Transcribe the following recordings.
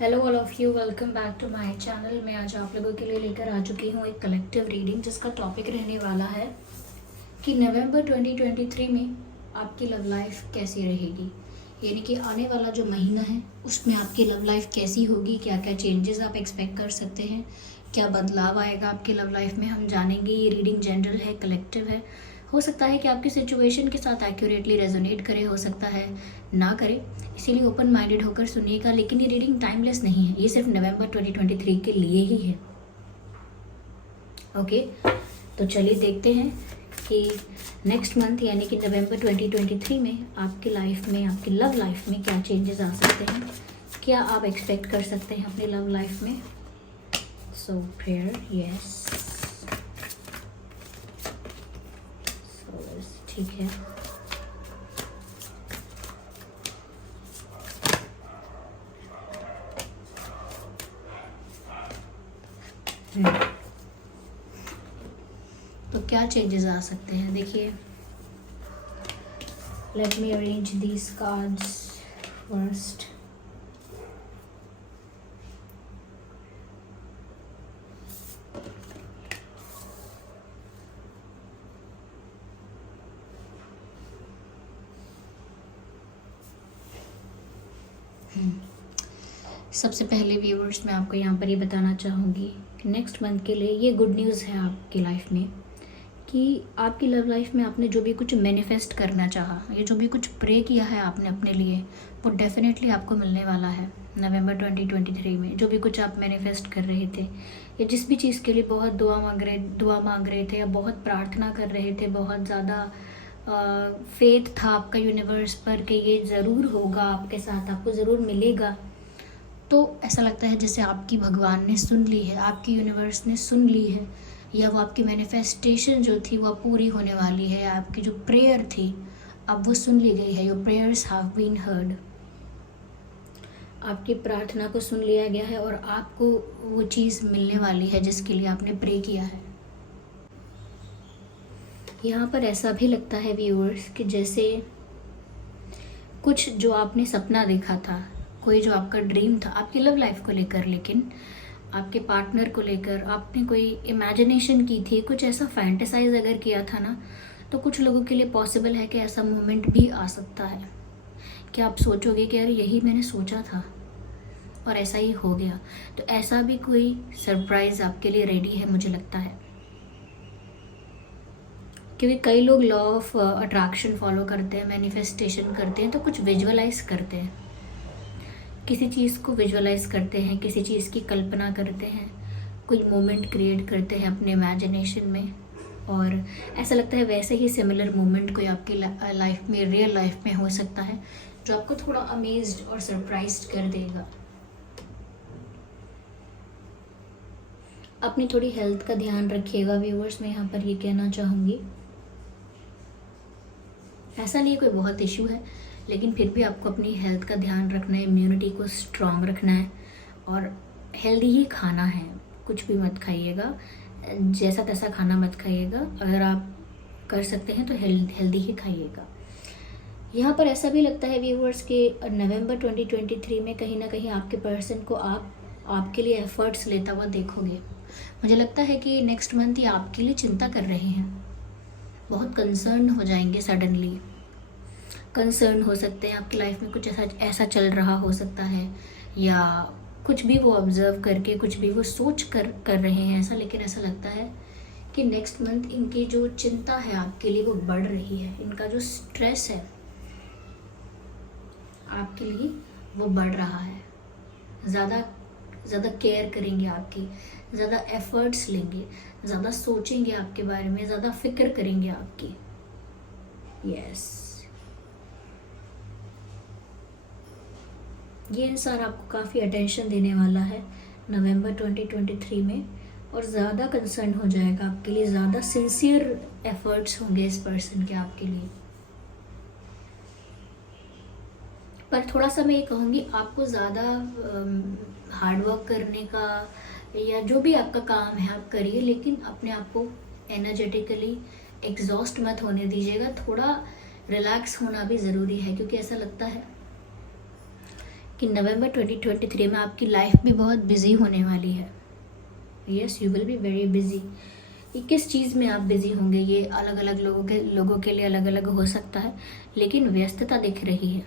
Hello all of you, welcome back to my channel. मैं आज आप लोगों के लिए लेकर आ चुकी हूँ एक कलेक्टिव रीडिंग जिसका टॉपिक रहने वाला है कि नवंबर 2023 में आपकी लव लाइफ कैसी रहेगी। यानी कि आने वाला जो महीना है उसमें आपकी लव लाइफ कैसी होगी, क्या क्या चेंजेस आप एक्सपेक्ट कर सकते हैं, क्या बदलाव आएगा आपकी लव लाइफ में, हम जानेंगे। ये रीडिंग जनरल है, कलेक्टिव है। हो सकता है कि आपकी सिचुएशन के साथ एक्यूरेटली रेजोनेट करे, हो सकता है ना करे, इसीलिए ओपन माइंडेड होकर सुनिएगा। लेकिन ये रीडिंग टाइमलेस नहीं है, ये सिर्फ नवंबर 2023 के लिए ही है। ओके, तो चलिए देखते हैं कि नेक्स्ट मंथ यानी कि नवंबर 2023 में आपकी लाइफ में, आपकी लव लाइफ में क्या चेंजेस आ सकते हैं, क्या आप एक्सपेक्ट कर सकते हैं अपनी लव लाइफ में। सो प्रेयर, यस, ठीक है। तो क्या चेंजेस आ सकते हैं, देखिए। Let me arrange these cards first. सबसे पहले व्यूअर्स, मैं आपको यहाँ पर ये बताना चाहूँगी कि नेक्स्ट मंथ के लिए ये गुड न्यूज़ है आपकी लाइफ में कि आपकी लव लाइफ में आपने जो भी कुछ मैनिफेस्ट करना चाहा, ये जो भी कुछ प्रे किया है आपने अपने लिए, वो डेफिनेटली आपको मिलने वाला है नवंबर 2023 में। जो भी कुछ आप मैनिफेस्ट कर रहे थे या जिस भी चीज़ के लिए बहुत दुआ मांग रहे थे या बहुत प्रार्थना कर रहे थे, बहुत ज़्यादा फेथ था आपका यूनिवर्स पर कि ये ज़रूर होगा आपके साथ, आपको ज़रूर मिलेगा, तो ऐसा लगता है जैसे आपकी भगवान ने सुन ली है, आपकी यूनिवर्स ने सुन ली है, या वो आपकी मैनिफेस्टेशन जो थी वो पूरी होने वाली है। आपकी जो प्रेयर थी अब वो सुन ली गई है। Your prayers have been heard. आपकी प्रार्थना को सुन लिया गया है और आपको वो चीज़ मिलने वाली है जिसके लिए आपने प्रे किया है। यहाँ पर ऐसा भी लगता है व्यूअर्स कि जैसे कुछ जो आपने सपना देखा था, कोई जो आपका ड्रीम था आपकी लव लाइफ को लेकर, लेकिन आपके पार्टनर को लेकर आपने कोई इमेजिनेशन की थी, कुछ ऐसा फैंटेसाइज अगर किया था ना, तो कुछ लोगों के लिए पॉसिबल है कि ऐसा मोमेंट भी आ सकता है कि आप सोचोगे कि यार यही मैंने सोचा था और ऐसा ही हो गया। तो ऐसा भी कोई सरप्राइज आपके लिए रेडी है, मुझे लगता है। क्योंकि कई लोग लॉ ऑफ अट्रैक्शन फॉलो करते हैं, मैनिफेस्टेशन करते हैं, तो कुछ विजुअलाइज करते हैं, किसी चीज़ को विजुअलाइज करते हैं, किसी चीज़ की कल्पना करते हैं, कोई मोमेंट क्रिएट करते हैं अपने इमेजिनेशन में, और ऐसा लगता है वैसे ही सिमिलर मोमेंट कोई आपकी लाइफ में, रियल लाइफ में हो सकता है जो आपको थोड़ा अमेज्ड और सरप्राइज्ड कर देगा। अपनी थोड़ी हेल्थ का ध्यान रखिएगा व्यूअर्स, मैं यहाँ पर ये कहना चाहूँगी। ऐसा नहीं कोई बहुत इशू है, लेकिन फिर भी आपको अपनी हेल्थ का ध्यान रखना है, इम्यूनिटी को स्ट्रॉन्ग रखना है और हेल्दी ही खाना है। कुछ भी मत खाइएगा, जैसा तैसा खाना मत खाइएगा। अगर आप कर सकते हैं तो हेल्दी ही खाइएगा। यहाँ पर ऐसा भी लगता है व्यूअर्स कि नवंबर 2023 में कहीं ना कहीं आपके पर्सन को आपके लिए एफर्ट्स लेता हुआ देखोगे। मुझे लगता है कि नेक्स्ट मंथ ये आपके लिए चिंता कर रहे हैं, बहुत कंसर्न हो जाएंगे। सडनली कंसर्न हो सकते हैं, आपकी लाइफ में कुछ ऐसा चल रहा हो सकता है, या कुछ भी वो ऑब्जर्व करके, कुछ भी वो सोच कर रहे हैं ऐसा। लेकिन ऐसा लगता है कि नेक्स्ट मंथ इनकी जो चिंता है आपके लिए वो बढ़ रही है, इनका जो स्ट्रेस है आपके लिए वो बढ़ रहा है। ज़्यादा केयर करेंगे आपकी, ज़्यादा एफर्ट्स लेंगे, ज़्यादा सोचेंगे आपके बारे में, ज़्यादा फिक्र करेंगे आपकी। यस, ये इंसान आपको काफ़ी अटेंशन देने वाला है नवंबर 2023 में, और ज़्यादा कंसर्न हो जाएगा आपके लिए, ज़्यादा सिंसियर एफर्ट्स होंगे इस पर्सन के आपके लिए। पर थोड़ा सा मैं ये कहूँगी, आपको ज़्यादा हार्डवर्क करने का या जो भी आपका काम है आप करिए, लेकिन अपने आप को एनर्जेटिकली एग्जॉस्ट मत होने दीजिएगा। थोड़ा रिलैक्स होना भी ज़रूरी है, क्योंकि ऐसा लगता है कि नवंबर 2023 में आपकी लाइफ भी बहुत बिजी होने वाली है। Yes, you will be very busy. ये किस चीज़ में आप बिजी होंगे ये अलग अलग लोगों के लिए अलग अलग हो सकता है, लेकिन व्यस्तता दिख रही है।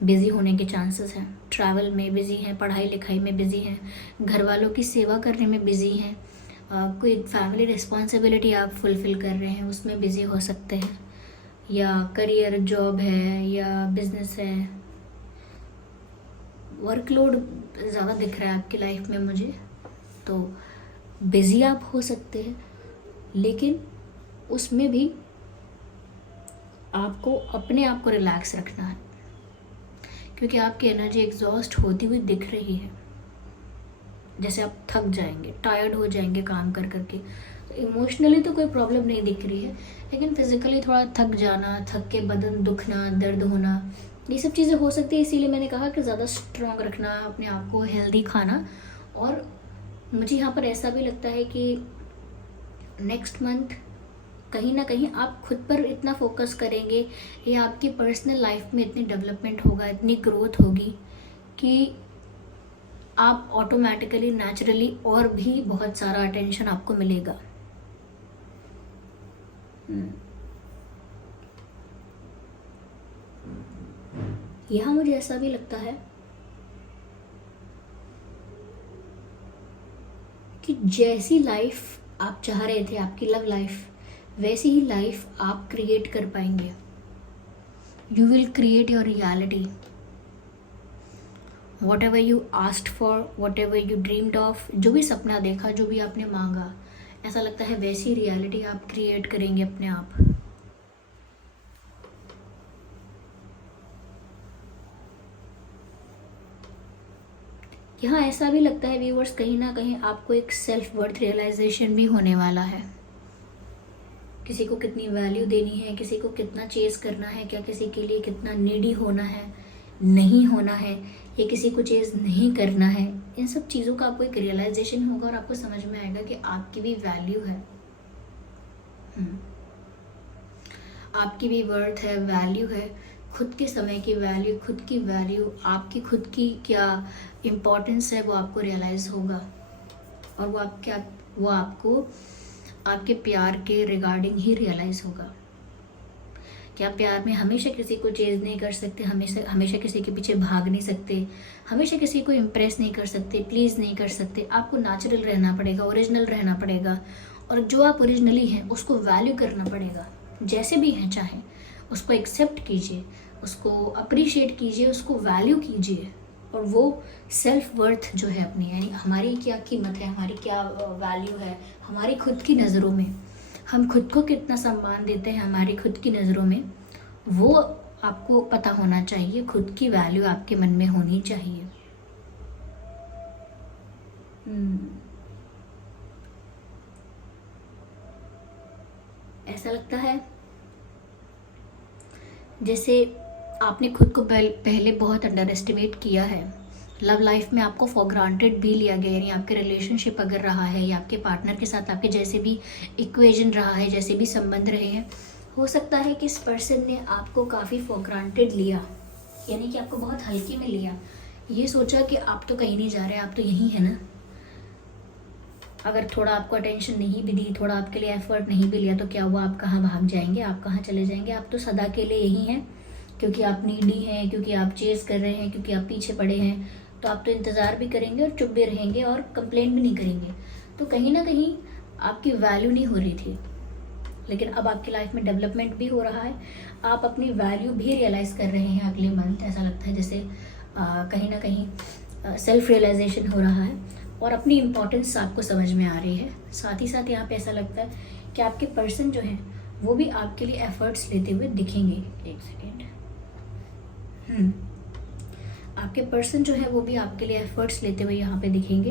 बिजी होने के चांसेस हैं। ट्रैवल में बिजी हैं, पढ़ाई लिखाई में बिजी हैं, घर वालों की सेवा करने में बिजी हैं, कोई फैमिली रिस्पॉन्सिबिलिटी आप फुलफ़िल कर रहे हैं उसमें बिजी हो सकते हैं, या करियर जॉब है या बिजनेस है। वर्कलोड ज़्यादा दिख रहा है आपकी लाइफ में मुझे, तो बिज़ी आप हो सकते हैं, लेकिन उसमें भी आपको अपने आप को रिलैक्स रखना है, क्योंकि आपकी एनर्जी एग्जॉस्ट होती हुई दिख रही है। जैसे आप थक जाएंगे, टायर्ड हो जाएंगे काम कर करके। तो इमोशनली तो कोई प्रॉब्लम नहीं दिख रही है, लेकिन फिजिकली थोड़ा थक जाना, थक के बदन दुखना, दर्द होना, ये सब चीज़ें हो सकती है। इसीलिए मैंने कहा कि ज़्यादा स्ट्रॉन्ग रखना अपने आप को, हेल्दी खाना। और मुझे यहाँ पर ऐसा भी लगता है कि नेक्स्ट मंथ कहीं ना कहीं आप खुद पर इतना फोकस करेंगे या आपकी पर्सनल लाइफ में इतनी डेवलपमेंट होगा, इतनी ग्रोथ होगी कि आप ऑटोमेटिकली नेचुरली और भी बहुत सारा अटेंशन आपको मिलेगा। यहाँ मुझे ऐसा भी लगता है कि जैसी लाइफ आप चाह रहे थे, आपकी लव लाइफ, वैसी ही लाइफ आप क्रिएट कर पाएंगे। You will create your reality. What ever you asked for, what ever you dreamed of, जो भी सपना देखा, जो भी आपने मांगा, ऐसा लगता है वैसी रियलिटी आप क्रिएट करेंगे अपने आप। यहाँ ऐसा भी लगता है व्यूअर्स, कहीं ना कहीं आपको एक सेल्फ वर्थ रियलाइजेशन भी होने वाला है। किसी को कितनी वैल्यू देनी है, किसी को कितना चेस करना है, क्या किसी के लिए कितना नीडी होना है, नहीं होना है, या किसी को चेस नहीं करना है। इन सब चीज़ों का आपको एक रियलाइजेशन होगा और आपको समझ में आएगा कि आपकी भी वैल्यू है, आपकी भी वर्थ है, वैल्यू है। खुद के समय की वैल्यू, खुद की वैल्यू, आपकी खुद की क्या इम्पोर्टेंस है, वो आपको रियलाइज़ होगा। और वो आपको आपके प्यार के रिगार्डिंग ही रियलाइज़ होगा कि आप प्यार में हमेशा किसी को चेज़ नहीं कर सकते, हमेशा किसी के पीछे भाग नहीं सकते, हमेशा किसी को इम्प्रेस नहीं कर सकते, प्लीज़ नहीं कर सकते। आपको नेचुरल रहना पड़ेगा, ओरिजिनल रहना पड़ेगा, और जो आप ओरिजिनली हैं उसको वैल्यू करना पड़ेगा। जैसे भी हैं चाहे, उसको एक्सेप्ट कीजिए, उसको अप्रिशिएट कीजिए, उसको वैल्यू कीजिए। और वो सेल्फ वर्थ जो है अपनी, यानी हमारी क्या कीमत है, हमारी क्या वैल्यू है, हमारी खुद की नज़रों में हम खुद को कितना सम्मान देते हैं हमारी खुद की नज़रों में, वो आपको पता होना चाहिए। खुद की वैल्यू आपके मन में होनी चाहिए। ऐसा लगता है जैसे आपने खुद को पहले बहुत अंडर एस्टिमेट किया है। लव लाइफ में आपको फॉर ग्रांटेड भी लिया गया, यानी आपके रिलेशनशिप अगर रहा है या आपके पार्टनर के साथ आपके जैसे भी इक्वेशन रहा है, जैसे भी संबंध रहे हैं, हो सकता है कि इस पर्सन ने आपको काफ़ी फॉर ग्रांटेड लिया, यानी कि आपको बहुत हल्के में लिया। ये सोचा कि आप तो कहीं नहीं जा रहे, आप तो यहीं है ना। अगर थोड़ा आपको अटेंशन नहीं भी दी, थोड़ा आपके लिए एफर्ट नहीं भी लिया, तो क्या हुआ, आप कहाँ भाग जाएंगे, आप कहाँ चले जाएंगे। आप तो सदा के लिए यहीं हैं, क्योंकि आप नीडी हैं, क्योंकि आप चेस कर रहे हैं, क्योंकि आप पीछे पड़े हैं। तो आप तो इंतज़ार भी करेंगे और चुप भी रहेंगे और कंप्लेंट भी नहीं करेंगे। तो कहीं ना कहीं आपकी वैल्यू नहीं हो रही थी, लेकिन अब आपकी लाइफ में डेवलपमेंट भी हो रहा है, आप अपनी वैल्यू भी रियलाइज़ कर रहे हैं अगले मंथ। ऐसा लगता है जैसे कहीं ना कहीं सेल्फ रियलाइजेशन हो रहा है और अपनी इम्पोर्टेंस आपको समझ में आ रही है। साथ ही साथ यहाँ पे ऐसा लगता है कि आपके पर्सन जो हैं वो भी आपके लिए एफर्ट्स लेते हुए दिखेंगे। एक सेकेंड, आपके पर्सन जो है वो भी आपके लिए एफर्ट्स लेते हुए यहाँ पे दिखेंगे।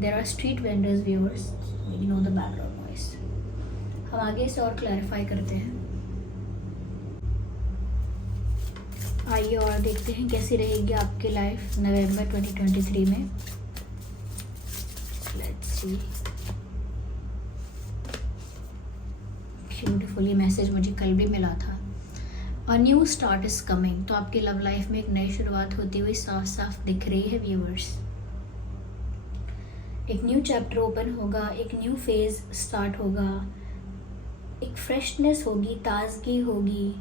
There are street vendors viewers, you know the background noise. हम आगे इसे और क्लैरिफाई करते हैं। आइए और देखते हैं कैसी रहेगी आपकी लाइफ नवंबर 2023 में। Let's see. ब्यूटीफुल, ये मैसेज मुझे कल भी मिला था। A new start is coming. तो आपकी लव लाइफ में एक नई शुरुआत होती हुई साफ साफ दिख रही है व्यूअर्स। एक न्यू चैप्टर ओपन होगा, एक न्यू फेज स्टार्ट होगा, एक फ्रेशनेस होगी, ताजगी होगी,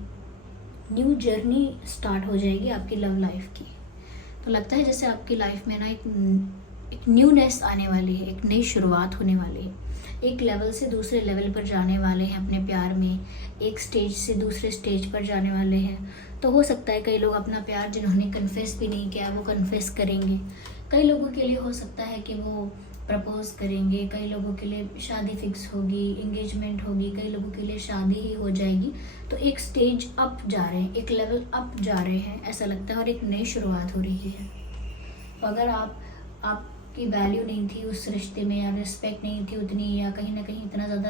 न्यू जर्नी स्टार्ट हो जाएगी आपकी लव लाइफ की। तो लगता है जैसे आपकी लाइफ में ना एक न्यूनेस आने वाली है, एक नई शुरुआत होने वाली है। एक लेवल से दूसरे लेवल पर जाने वाले हैं अपने प्यार में, एक स्टेज से दूसरे स्टेज पर जाने वाले हैं। तो हो सकता है कई लोग अपना प्यार जिन्होंने कन्फेस भी नहीं किया वो कन्फेस करेंगे, कई लोगों के लिए हो सकता है कि वो प्रपोज करेंगे, कई लोगों के लिए शादी फिक्स होगी, एंगेजमेंट होगी, कई लोगों के लिए शादी ही हो जाएगी। तो एक स्टेज अप जा रहे हैं, एक लेवल अप जा रहे हैं ऐसा लगता है, और एक नई शुरुआत हो रही है। तो अगर आपकी वैल्यू नहीं थी उस रिश्ते में, या रिस्पेक्ट नहीं थी उतनी, या कहीं ना कहीं इतना ज़्यादा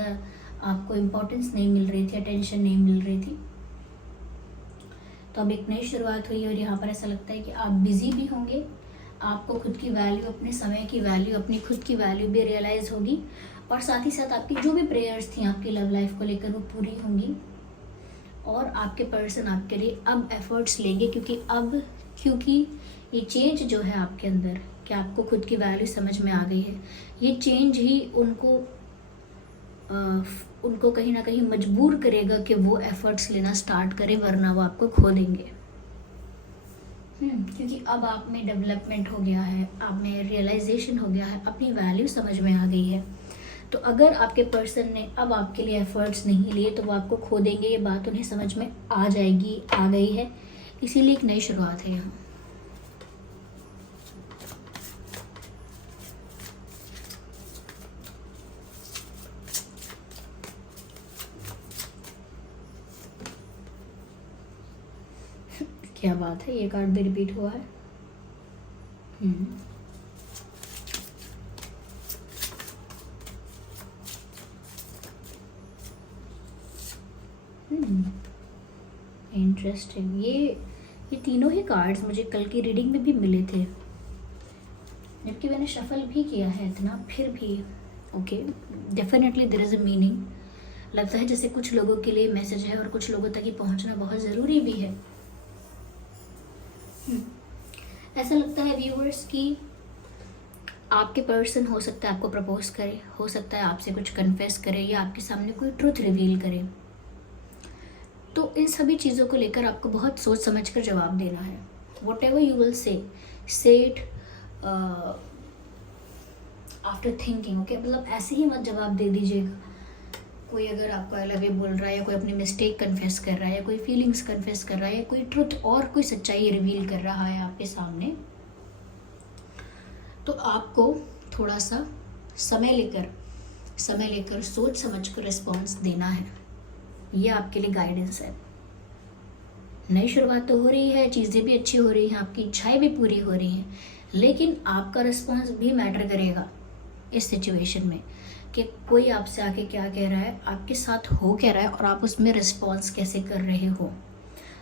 आपको इम्पोर्टेंस नहीं मिल रही थी, अटेंशन नहीं मिल रही थी, तो अब एक नई शुरुआत हुई। और यहाँ पर ऐसा लगता है कि आप बिज़ी भी होंगे, आपको खुद की वैल्यू, अपने समय की वैल्यू, अपनी खुद की वैल्यू भी रियलाइज़ होगी, और साथ ही साथ आपकी जो भी प्रेयर्स थी आपकी लव लाइफ को लेकर वो पूरी होंगी, और आपके पर्सन आपके लिए अब एफर्ट्स लेंगे, क्योंकि ये चेंज जो है आपके अंदर कि आपको खुद की वैल्यू समझ में आ गई है, ये चेंज ही उनको कहीं ना कहीं मजबूर करेगा कि वो एफर्ट्स लेना स्टार्ट करें, वरना वो आपको खो देंगे। क्योंकि अब आप में डेवलपमेंट हो गया है, आप में रियलाइजेशन हो गया है, अपनी वैल्यू समझ में आ गई है। तो अगर आपके पर्सन ने अब आपके लिए एफर्ट्स नहीं लिए तो वो आपको खो देंगे, ये बात उन्हें समझ में आ जाएगी, आ गई है, इसीलिए एक नई शुरुआत है यहाँ। क्या बात है, ये कार्ड भी रिपीट हुआ है। इंटरेस्टिंग। ये तीनों ही कार्ड्स मुझे कल की रीडिंग में भी मिले थे, जबकि मैंने शफल भी किया है इतना, फिर भी okay, definitely there is a meaning. लगता है जैसे कुछ लोगों के लिए मैसेज है और कुछ लोगों तक ही पहुंचना बहुत ज़रूरी भी है। ऐसा लगता है व्यूअर्स कि आपके पर्सन हो सकता है आपको प्रपोज करे, हो सकता है आपसे कुछ कन्फेस करे, या आपके सामने कोई ट्रुथ रिवील करे। तो इन सभी चीज़ों को लेकर आपको बहुत सोच समझ कर जवाब देना है। What ever you will say it after thinking, okay. मतलब ऐसे ही मत जवाब दे दीजिएगा। कोई अगर आपको आई लव यू बोल रहा है, या कोई अपनी मिस्टेक कन्फेस कर रहा है, या कोई फीलिंग्स कन्फेस कर रहा है, या कोई ट्रुथ और कोई सच्चाई रिवील कर रहा है आपके सामने, तो आपको थोड़ा सा समय लेकर सोच समझ कर रिस्पॉन्स देना है। ये आपके लिए गाइडेंस है। नई शुरुआत तो हो रही है, चीज़ें भी अच्छी हो रही हैं, आपकी इच्छाएं भी पूरी हो रही हैं, लेकिन आपका रिस्पॉन्स भी मैटर करेगा इस सिचुएशन में, कि कोई आपसे आके क्या कह रहा है, आपके साथ हो क्या रहा है, और आप उसमें रिस्पॉन्स कैसे कर रहे हो।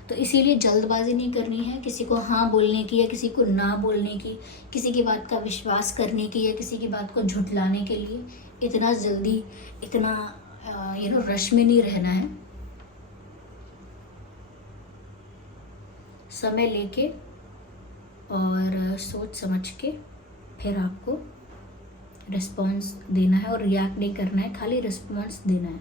तो इसीलिए जल्दबाजी नहीं करनी है किसी को हाँ बोलने की, या किसी को ना बोलने की, किसी की बात का विश्वास करने की, या किसी की बात को झुठलाने के लिए इतना जल्दी, इतना रश में नहीं रहना है। समय लेके और सोच समझ के फिर आपको रिस्पॉन्स देना है, और रिएक्ट नहीं करना है, खाली रिस्पॉन्स देना है।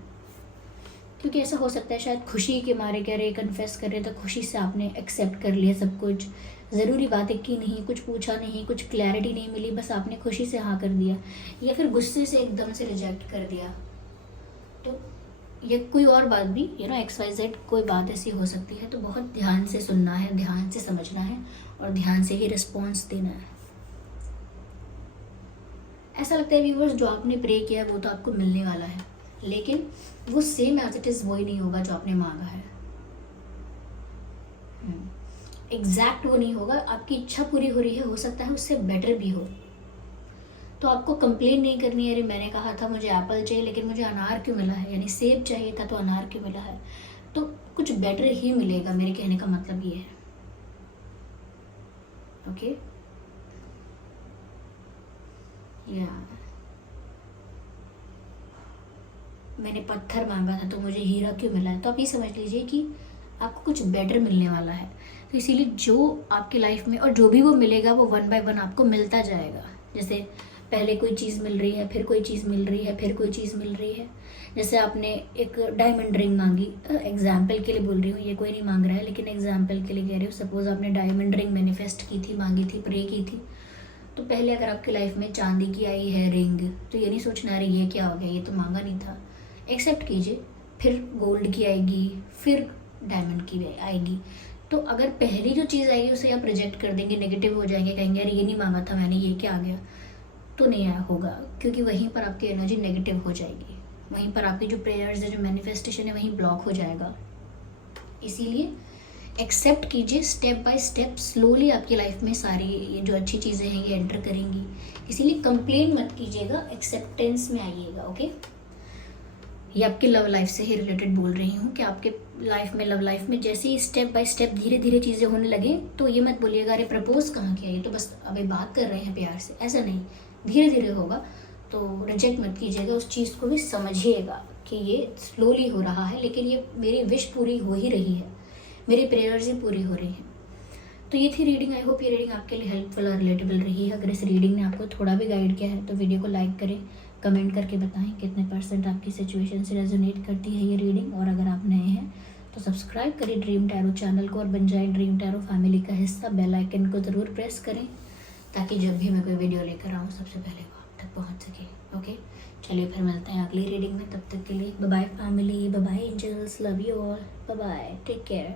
क्योंकि ऐसा हो सकता है शायद खुशी के मारे कह रहे, कन्फेस कर रहे, तो खुशी से आपने एक्सेप्ट कर लिया सब कुछ, ज़रूरी बातें की नहीं, कुछ पूछा नहीं, कुछ क्लैरिटी नहीं मिली, बस आपने खुशी से हाँ कर दिया, या फिर गुस्से से एकदम से रिजेक्ट कर दिया। तो ये कोई और बात भी XYZ कोई बात ऐसी हो सकती है। तो बहुत ध्यान से सुनना है, ध्यान से समझना है, और ध्यान से ही रिस्पॉन्स देना है। ऐसा लगता है व्यूअर्स जो आपने प्रे किया वो तो आपको मिलने वाला है, लेकिन वो सेम एज इट इज़ वही नहीं होगा जो आपने मांगा है। एग्जैक्ट वो नहीं होगा। आपकी इच्छा पूरी हो रही है, हो सकता है उससे बेटर भी हो। तो आपको कंप्लेन नहीं करनी है, अरे मैंने कहा था मुझे एप्पल चाहिए लेकिन मुझे अनार क्यों मिला है, यानी सेब चाहिए था तो अनार क्यों मिला है। तो कुछ बेटर ही मिलेगा, मेरे कहने का मतलब ये है। ओके, या मैंने पत्थर मांगा था तो मुझे हीरा क्यों मिला है। तो आप ये समझ लीजिए कि आपको कुछ बेटर मिलने वाला है। तो इसीलिए जो आपके लाइफ में, और जो भी वो मिलेगा वो 1 बाय 1 आपको मिलता जाएगा। जैसे पहले कोई चीज़ मिल रही है, फिर कोई चीज़ मिल रही है, फिर कोई चीज़ मिल रही है। जैसे आपने एक डायमंड रिंग मांगी, एग्जाम्पल के लिए बोल रही हूँ, ये कोई नहीं मांग रहा है, लेकिन एग्जाम्पल के लिए कह रही हूँ। सपोज आपने डायमंड रिंग मैनिफेस्ट की थी, मांगी थी, प्रे की थी, तो पहले अगर आपकी लाइफ में चांदी की आई है रिंग, तो ये नहीं सोचना अरे ये क्या हो गया, ये तो मांगा नहीं था। एक्सेप्ट कीजिए। फिर गोल्ड की आएगी, फिर डायमंड की आएगी। तो अगर पहली जो चीज़ आएगी उसे आप रिजेक्ट कर देंगे, नेगेटिव हो जाएंगे, कहेंगे अरे ये नहीं मांगा था मैंने, ये क्या आ गया, तो नहीं आया होगा, क्योंकि वहीं पर आपकी एनर्जी नेगेटिव हो जाएगी, वहीं पर आपकी जो प्रेयर्स है, जो मैनिफेस्टेशन है, वहीं ब्लॉक हो जाएगा। इसीलिए एक्सेप्ट कीजिए, स्टेप बाय स्टेप स्लोली आपकी लाइफ में सारी ये जो अच्छी चीज़ें हैं ये एंटर करेंगी। इसीलिए कंप्लेन मत कीजिएगा, एक्सेप्टेंस में आइएगा। ओके, ये आपके लव लाइफ से ही रिलेटेड बोल रही हूँ कि आपके लाइफ में, लव लाइफ में जैसे ही स्टेप बाय स्टेप धीरे धीरे चीज़ें होने लगे, तो ये मत बोलिएगा अरे प्रपोज कहाँ किया, ये तो बस अभी बात कर रहे हैं प्यार से, ऐसा नहीं, धीरे धीरे होगा। तो रिजेक्ट मत कीजिएगा, उस चीज़ को भी समझिएगा कि ये स्लोली हो रहा है, लेकिन ये मेरी विश पूरी हो ही रही है, मेरी प्रेयर्स ही पूरी हो रही हैं। तो ये थी रीडिंग। आई होप ये रीडिंग आपके लिए हेल्पफुल और रिलेटेबल रही है। अगर इस रीडिंग ने आपको थोड़ा भी गाइड किया है तो वीडियो को लाइक करें, कमेंट करके बताएं कितने % आपकी सिचुएशन से रेजोनेट करती है ये रीडिंग। और अगर आप नए हैं तो सब्सक्राइब करें ड्रीम टैरो चैनल को और बन जाए ड्रीम टैरो फैमिली का हिस्सा। बेल आइकन को ज़रूर प्रेस करें ताकि जब भी मैं कोई वीडियो लेकर आऊँ सबसे पहले वो आप तक पहुँच सके। ओके, चलिए फिर मिलते हैं अगली रीडिंग में। तब तक के लिए bye bye family, bye bye angels, love you all, bye bye, take care.